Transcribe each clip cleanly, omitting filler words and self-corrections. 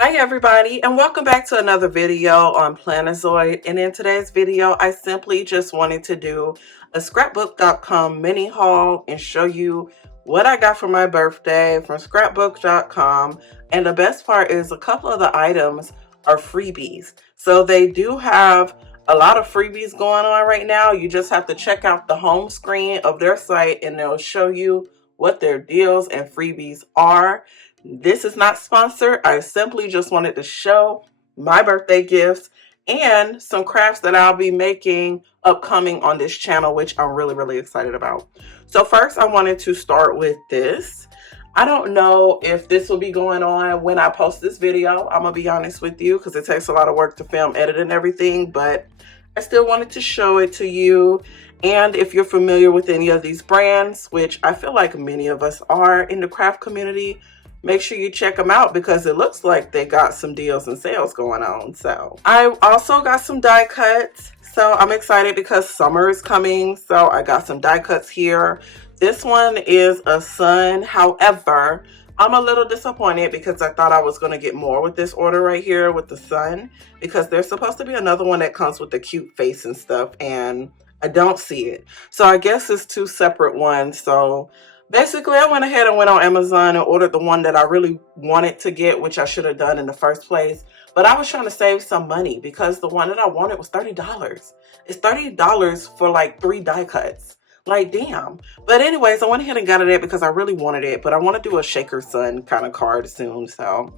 Hi everybody, and welcome back to another video on Plannerzoid. And in today's video, I simply just wanted to do a scrapbook.com mini haul and show you what I got for my birthday from scrapbook.com. And the best part is a couple of the items are freebies. So they do have a lot of freebies going on right now. You just have to check out the home screen of their site and they'll show you what their deals and freebies are. This is not sponsored. I simply just wanted to show my birthday gifts and some crafts that I'll be making upcoming on this channel, which I'm really excited about. So first I wanted to start with this. I don't know if this will be going on when I post this video. I'm gonna be honest with you because it takes a lot of work to film, edit, and everything, but I still wanted to show it to you. And if you're familiar with any of these brands, which I feel like many of us are in the craft community, make sure you check them out because it looks like they got some deals and sales going on. So I also got some die cuts. So I'm excited because summer is coming. So I got some die cuts here. This one is a sun. However, I'm a little disappointed because I thought I was going to get more with this order right here with the sun, because there's supposed to be another one that comes with the cute face and stuff, and I don't see it. So I guess it's two separate ones. So basically, I went ahead and went on Amazon and ordered the one that I really wanted to get, which I should have done in the first place. But I was trying to save some money because the one that I wanted was $30. It's $30 for like 3 die cuts. Like, damn. But anyways, I went ahead and got it because I really wanted it. But I want to do a Shaker Sun kind of card soon. So,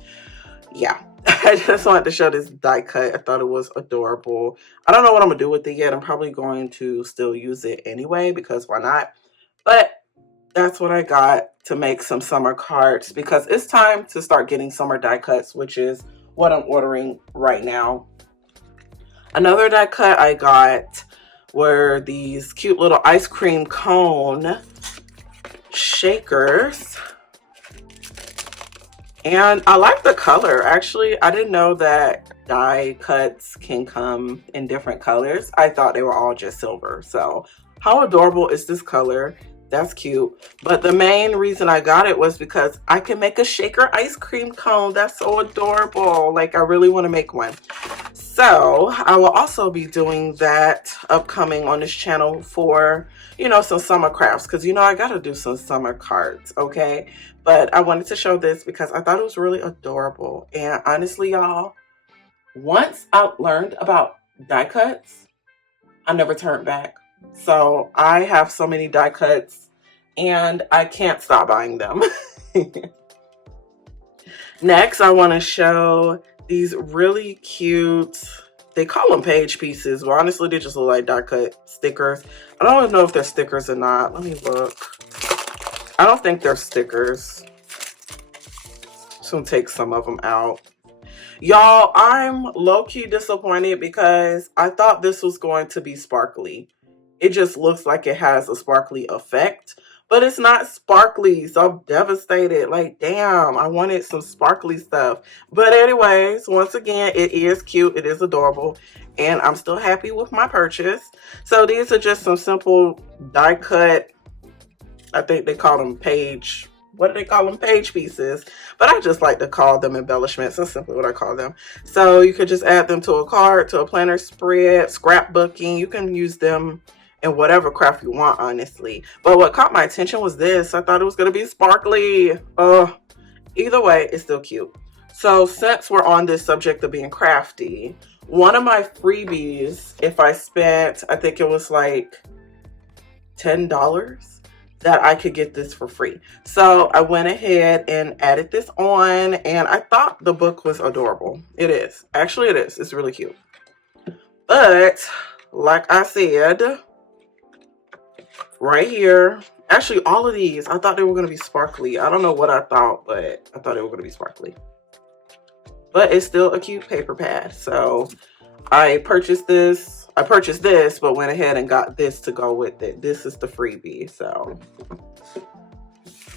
yeah. I just wanted to show this die cut. I thought it was adorable. I don't know what I'm going to do with it yet. I'm probably going to still use it anyway because why not? But that's what I got to make some summer cards because it's time to start getting summer die cuts, which is what I'm ordering right now. Another die cut I got were these cute little ice cream cone shakers. And I like the color. Actually, I didn't know that die cuts can come in different colors. I thought they were all just silver. So how adorable is this color? That's cute. But the main reason I got it was because I can make a shaker ice cream cone. That's so adorable. Like, I really want to make one. So I will also be doing that upcoming on this channel for, some summer crafts. Because, I got to do some summer cards, okay? But I wanted to show this because I thought it was really adorable. And honestly, y'all, once I learned about die cuts, I never turned back. So I have so many die cuts and I can't stop buying them. Next, I want to show these really cute, they call them page pieces. Well, honestly, they just look like die cut stickers. I don't even know if they're stickers or not. Let me look. I don't think they're stickers. Just gonna take some of them out. Y'all, I'm low-key disappointed because I thought this was going to be sparkly. It just looks like it has a sparkly effect, but it's not sparkly, so I'm devastated. Like, damn, I wanted some sparkly stuff. But anyways, once again, it is cute, it is adorable, and I'm still happy with my purchase. So these are just some simple die cut, I think they call them page, what do they call them? Page pieces. But I just like to call them embellishments. That's simply what I call them. So you could just add them to a card, to a planner spread, scrapbooking. You can use them in whatever craft you want, honestly. But what caught my attention was this. I thought it was going to be sparkly. Either way, it's still cute. So since we're on this subject of being crafty, one of my freebies, if I spent, I think it was like $10, that I could get this for free. So I went ahead and added this on, and I thought the book was adorable. It is. Actually, it is. It's really cute. But like I said, right here, actually all of these, I thought they were going to be sparkly. I don't know what I thought, but I thought they were going to be sparkly. But it's still a cute paper pad. So I purchased this. But went ahead and got this to go with it. This is the freebie. So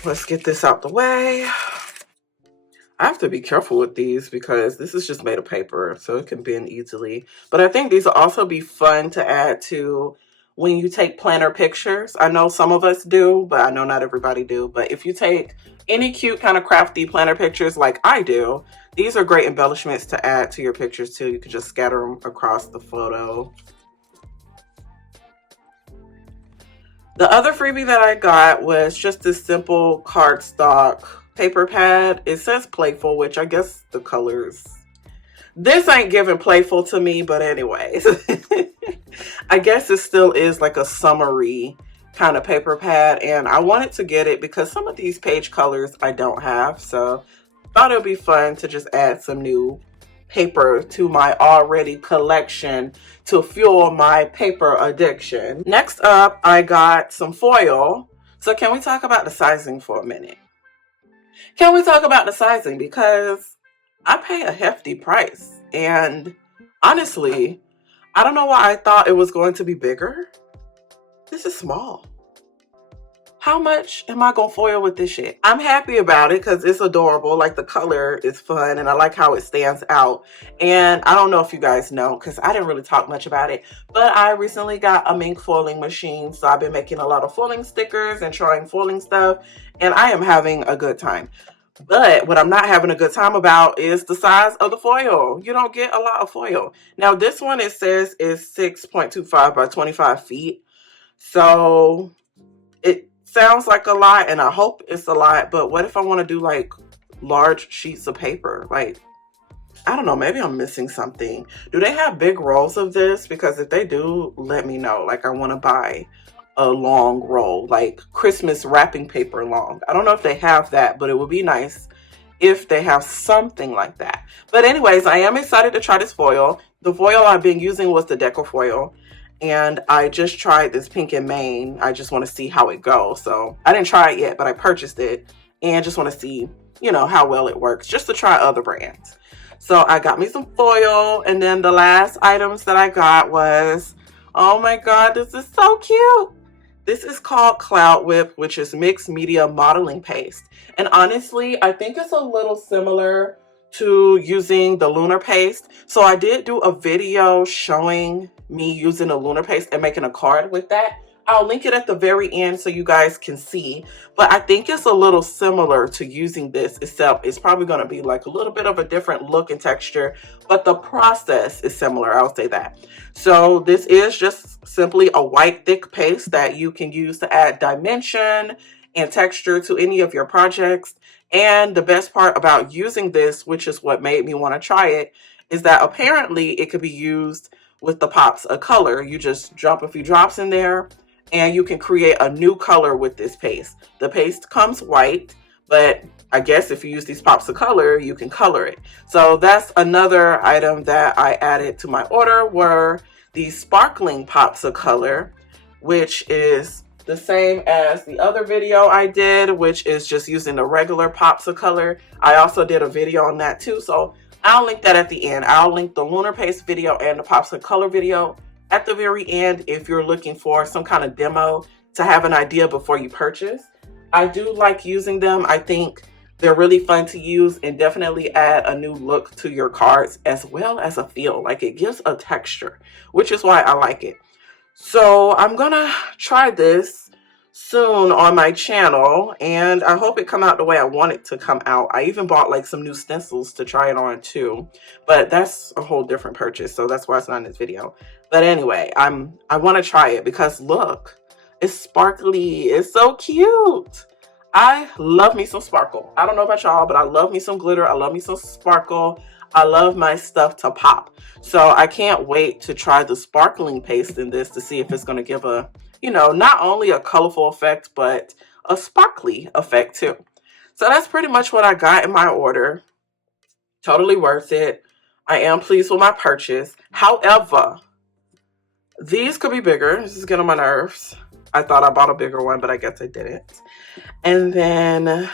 let's get this out the way. I have to be careful with these because this is just made of paper, so it can bend easily. But I think these will also be fun to add to when you take planner pictures. I know some of us do, but I know not everybody do. But if you take any cute kind of crafty planner pictures like I do, these are great embellishments to add to your pictures too. You can just scatter them across the photo. The other freebie that I got was just this simple cardstock paper pad. It says playful, which I guess the colors, this ain't giving playful to me, but anyways. I guess it still is like a summery kind of paper pad, and I wanted to get it because some of these page colors I don't have, so thought it would be fun to just add some new paper to my already collection to fuel my paper addiction. Next up, I got some foil. So can we talk about the sizing for a minute? Can we talk about the sizing? Because I pay a hefty price, and honestly, I don't know why I thought it was going to be bigger. This is small. How much am I gonna foil with this shit? I'm happy about it because it's adorable. Like, the color is fun and I like how it stands out. And I don't know if you guys know, because I didn't really talk much about it, but I recently got a mink foiling machine. So I've been making a lot of foiling stickers and trying foiling stuff, and I am having a good time. But what I'm not having a good time about is the size of the foil. You don't get a lot of foil. Now this one, it says is 6.25 by 25 feet. So it sounds like a lot, and I hope it's a lot, but what if I want to do like large sheets of paper? Like, I don't know, maybe I'm missing something. Do they have big rolls of this? Because if they do, let me know. Like, I want to buy a long roll, like Christmas wrapping paper long. I don't know if they have that, but it would be nice if they have something like that. But anyways, I am excited to try this foil. The foil I've been using was the Deco foil, and I just tried this pink and Maine. I just want to see how it goes. So I didn't try it yet, but I purchased it and just want to see, you know, how well it works, just to try other brands. So I got me some foil, and then the last items that I got was, oh my God, this is so cute. This is called Cloud Whip, which is mixed media modeling paste. And honestly, I think it's a little similar to using the lunar paste. So I did do a video showing me using a lunar paste and making a card with that. I'll link it at the very end so you guys can see. But I think it's a little similar to using this, except it's probably going to be like a little bit of a different look and texture, but the process is similar, I'll say that. So this is just simply a white thick paste that you can use to add dimension and texture to any of your projects. And the best part about using this, which is what made me want to try it, is that apparently it could be used with the pops of color. You just drop a few drops in there and you can create a new color with this paste. The paste comes white, but I guess if you use these pops of color, you can color it. So that's another item that I added to my order, were these sparkling pops of color, which is the same as the other video I did, which is just using the regular pops of color. I also did a video on that too, so I'll link that at the end. I'll link the lunar paste video and the pops of color video at the very end if you're looking for some kind of demo to have an idea before you purchase. I do like using them. I think they're really fun to use and definitely add a new look to your cards as well as a feel. Like, it gives a texture, which is why I like it. So I'm gonna try this soon on my channel, and I hope it come out the way I want it to come out. I even bought like some new stencils to try it on too, but that's a whole different purchase, so that's why it's not in this video. But anyway, I want to try it because look, it's sparkly. It's so cute. I love me some sparkle. I don't know about y'all, but I love me some glitter. I love me some sparkle. I love my stuff to pop. So I can't wait to try the sparkling paste in this to see if it's going to give a, you know, not only a colorful effect, but a sparkly effect too. So that's pretty much what I got in my order. Totally worth it. I am pleased with my purchase. However, these could be bigger. This is getting on my nerves. I thought I bought a bigger one, but I guess I didn't. And then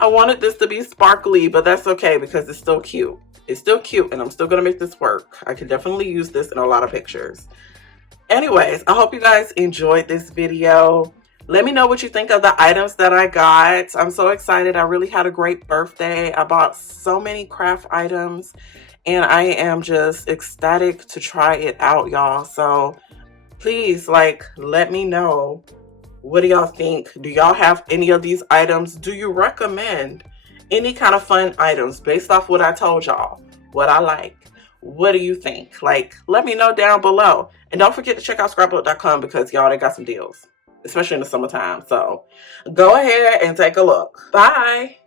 I wanted this to be sparkly, but that's okay because it's still cute. It's still cute, and I'm still going to make this work. I can definitely use this in a lot of pictures. Anyways, I hope you guys enjoyed this video. Let me know what you think of the items that I got. I'm so excited. I really had a great birthday. I bought so many craft items, and I am just ecstatic to try it out, y'all. So Please, like, let me know. What do y'all think? Do y'all have any of these items? Do you recommend any kind of fun items based off what I told y'all? What I like? What do you think? Like, let me know down below. And don't forget to check out scrapbook.com because y'all, they got some deals, especially in the summertime. So go ahead and take a look. Bye.